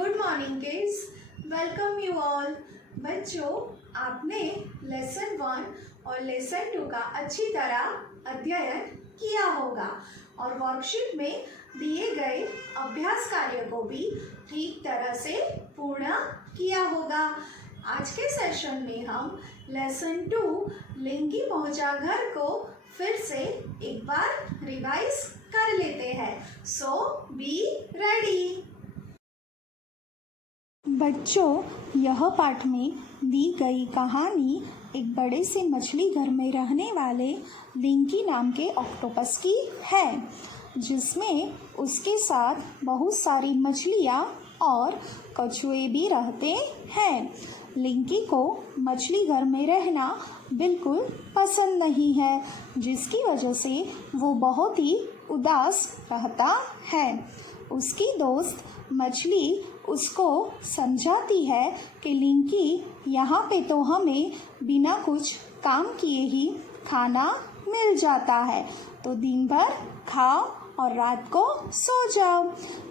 Good morning kids, welcome you all. बच्चों, आपने lesson 1 और लेसन 2 का अच्छी तरह अध्ययन किया होगा और वर्कशीट में दिए गए अभ्यास कार्य को भी ठीक तरह से पूर्ण किया होगा। आज के सेशन में हम लेसन 2 लिंकी पहुंचा घर को फिर से एक बार रिवाइज कर लेते हैं। सो बी रेडी। बच्चों, यह पाठ में दी गई कहानी एक बड़े से मछली घर में रहने वाले लिंकी नाम के ऑक्टोपस की है, जिसमें उसके साथ बहुत सारी मछलियाँ और कछुए भी रहते हैं। लिंकी को मछली घर में रहना बिल्कुल पसंद नहीं है, जिसकी वजह से वो बहुत ही उदास रहता है। उसकी दोस्त मछली उसको समझाती है कि लिंकी, यहाँ पे तो हमें बिना कुछ काम किए ही खाना मिल जाता है, तो दिन भर खाओ और रात को सो जाओ।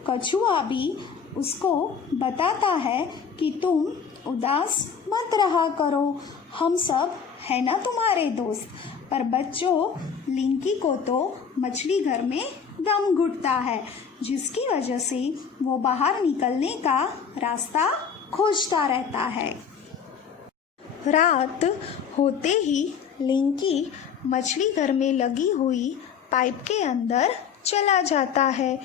कछुआ भी उसको बताता है कि तुम उदास मत रहा करो, हम सब है ना तुम्हारे दोस्त। पर बच्चों, लिंकी को तो मछली घर में दम घुटता है, जिसकी वजह से वो बाहर निकलने का रास्ता खोजता रहता है। रात होते ही लिंकी मछली घर में लगी हुई पाइप के अंदर चला जाता है।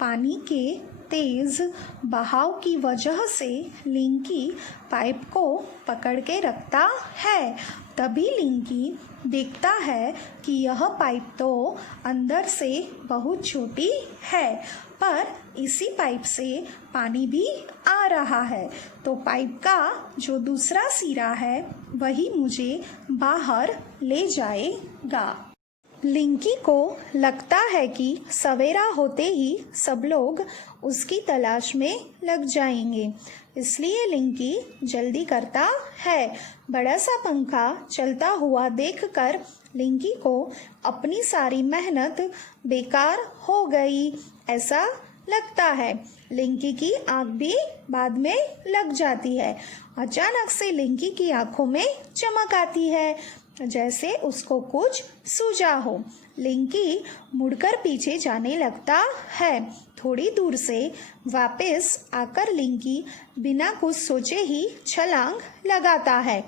पानी के तेज बहाव की वजह से लिंकी पाइप को पकड़ के रखता है। तभी लिंकी देखता है कि यह पाइप तो अंदर से बहुत छोटी है, पर इसी पाइप से पानी भी आ रहा है, तो पाइप का जो दूसरा सिरा है वही मुझे बाहर ले जाएगा। लिंकी को लगता है कि सवेरा होते ही सब लोग उसकी तलाश में लग जाएंगे, इसलिए लिंकी जल्दी करता है। बड़ा सा पंखा चलता हुआ देखकर लिंकी को अपनी सारी मेहनत बेकार हो गई ऐसा लगता है। लिंकी की आँख भी बाद में लग जाती है। अचानक से लिंकी की आँखों में चमक आती है, जैसे उसको कुछ सूझा हो। लिंकी मुड़कर पीछे जाने लगता है। थोड़ी दूर से वापस आकर लिंकी बिना कुछ सोचे ही छलांग लगाता है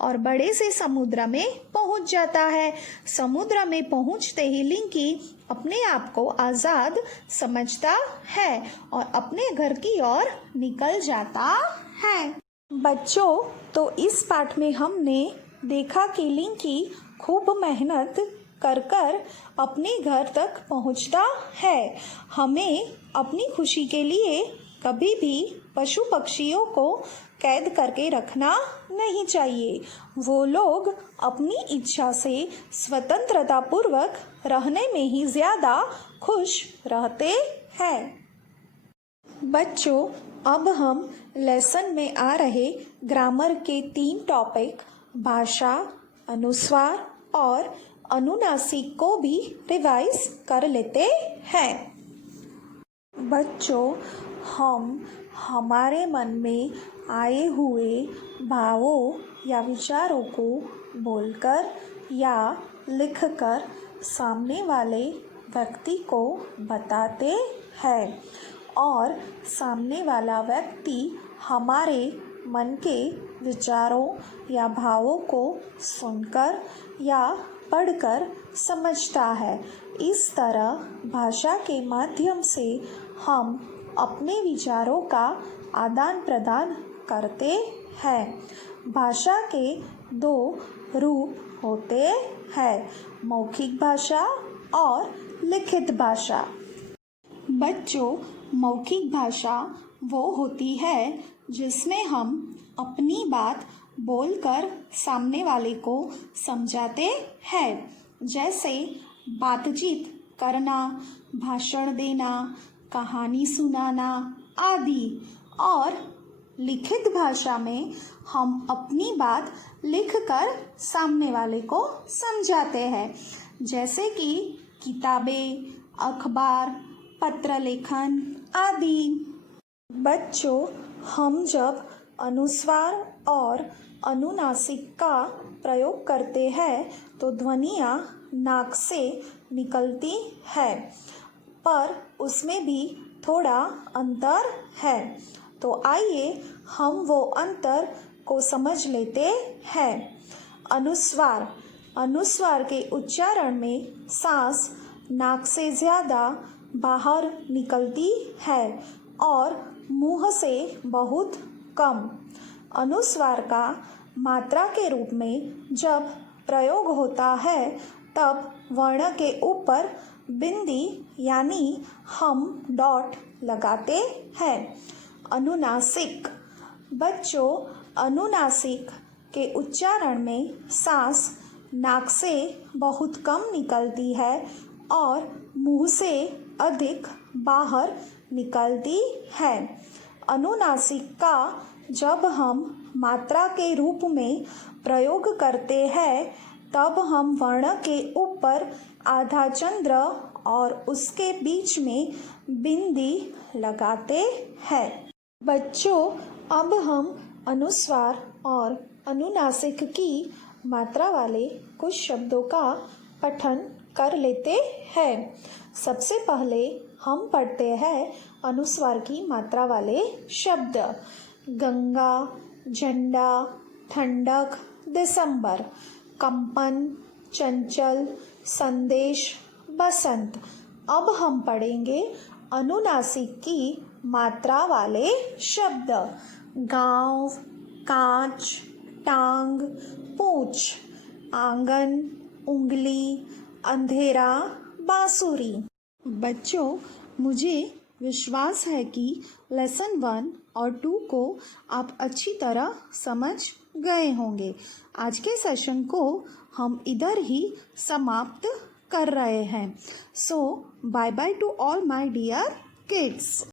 और बड़े से समुद्र में पहुंच जाता है। समुद्र में पहुंचते ही लिंकी अपने आप को आज़ाद समझता है और अपने घर की ओर निकल जाता है। बच्चों, तो इस पाठ में हमने देखा कि लिंकी खूब मेहनत कर अपने घर तक पहुंचता है। हमें अपनी खुशी के लिए कभी भी पशु पक्षियों को कैद करके रखना नहीं चाहिए। वो लोग अपनी इच्छा से स्वतंत्रता पूर्वक रहने में ही ज़्यादा खुश रहते हैं। बच्चों, अब हम लेसन में आ रहे ग्रामर के 3 टॉपिक भाषा, अनुस्वार और अनुनासिक को भी रिवाइज कर लेते हैं। बच्चों, हम हमारे मन में आए हुए भावों या विचारों को बोलकर या लिखकर सामने वाले व्यक्ति को बताते हैं और सामने वाला व्यक्ति हमारे मन के विचारों या भावों को सुनकर या पढ़कर समझता है। इस तरह भाषा के माध्यम से हम अपने विचारों का आदान प्रदान करते हैं। भाषा के 2 रूप होते हैं, मौखिक भाषा और लिखित भाषा। बच्चों, मौखिक भाषा वो होती है जिसमें हम अपनी बात बोलकर सामने वाले को समझाते हैं, जैसे बातचीत करना, भाषण देना, कहानी सुनाना आदि। और लिखित भाषा में हम अपनी बात लिखकर सामने वाले को समझाते हैं, जैसे कि किताबें, अखबार, पत्र लेखन आदि। बच्चों, हम जब अनुस्वार और अनुनासिक का प्रयोग करते हैं तो ध्वनियाँ नाक से निकलती है, पर उसमें भी थोड़ा अंतर है। तो आइए हम वो अंतर को समझ लेते हैं। अनुस्वार। अनुस्वार के उच्चारण में सांस नाक से ज़्यादा बाहर निकलती है और मुंह से बहुत कम। अनुस्वार का मात्रा के रूप में जब प्रयोग होता है तब वर्ण के ऊपर बिंदी यानी हम डॉट लगाते हैं। अनुनासिक। बच्चों, अनुनासिक के उच्चारण में सांस नाक से बहुत कम निकलती है और मुंह से अधिक बाहर निकलती है। अनुनासिक का जब हम मात्रा के रूप में प्रयोग करते हैं तब हम वर्ण के ऊपर आधा चंद्र और उसके बीच में बिंदी लगाते हैं। बच्चों, अब हम अनुस्वार और अनुनासिक की मात्रा वाले कुछ शब्दों का पठन कर लेते हैं। सबसे पहले हम पढ़ते हैं अनुस्वार की मात्रा वाले शब्द। गंगा, झंडा, ठंडक, दिसंबर। कंपन, चंचल, संदेश, बसंत। अब हम पढ़ेंगे अनुनासिक की मात्रा वाले शब्द। गांव, कांच, टांग, पूंछ। आंगन, उंगली, अंधेरा, बांसुरी। बच्चों, मुझे विश्वास है कि लेसन 1 और 2 को आप अच्छी तरह समझ गए होंगे। आज के सेशन को हम इधर ही समाप्त कर रहे हैं। So bye bye to all my dear kids.